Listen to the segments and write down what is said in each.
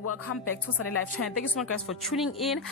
welcome back to Sunday Live channel. Thank you so much guys for tuning in.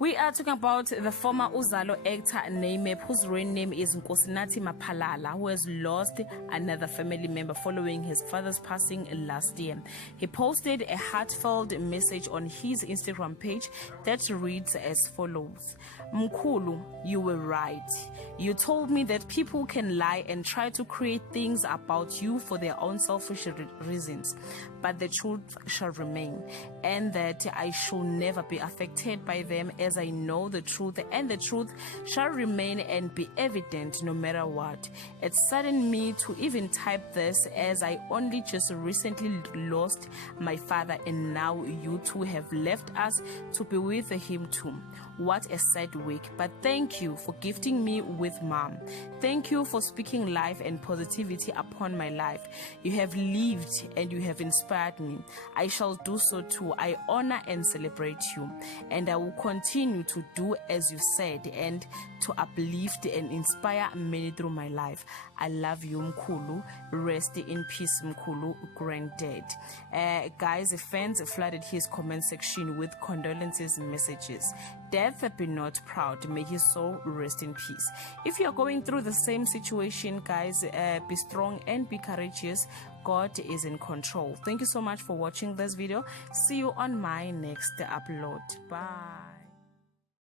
We are talking about the former Uzalo actor Name, whose real name is Nkosinathi Maphalala, who has lost another family member following his father's passing last year. He posted a heartfelt message on his Instagram page that reads as follows: Mkhulu, you were right. You told me that people can lie and try to create things about you for their own selfish reasons, but the truth shall remain, and that I shall never be affected by them, as I know the truth, and the truth shall remain and be evident no matter what. It saddened me to even type this, as I only just recently lost my father, and now you two have left us to be with him too. What a sad week, but thank you for gifting me with mom. Thank you for speaking life and positivity upon my life. You have lived and you have inspired me. I shall do so too. I honor and celebrate you, and I will continue to do as you said, and to uplift and inspire many through my life. I love you, Mkhulu. Rest in peace, Mkhulu, granddad. Guys, fans flooded his comment section with condolences messages. Death be not proud. May his soul rest in peace. If you are going through the same situation, guys, be strong and be courageous. God is in control. Thank you so much for watching this video. See you on my next upload. Bye.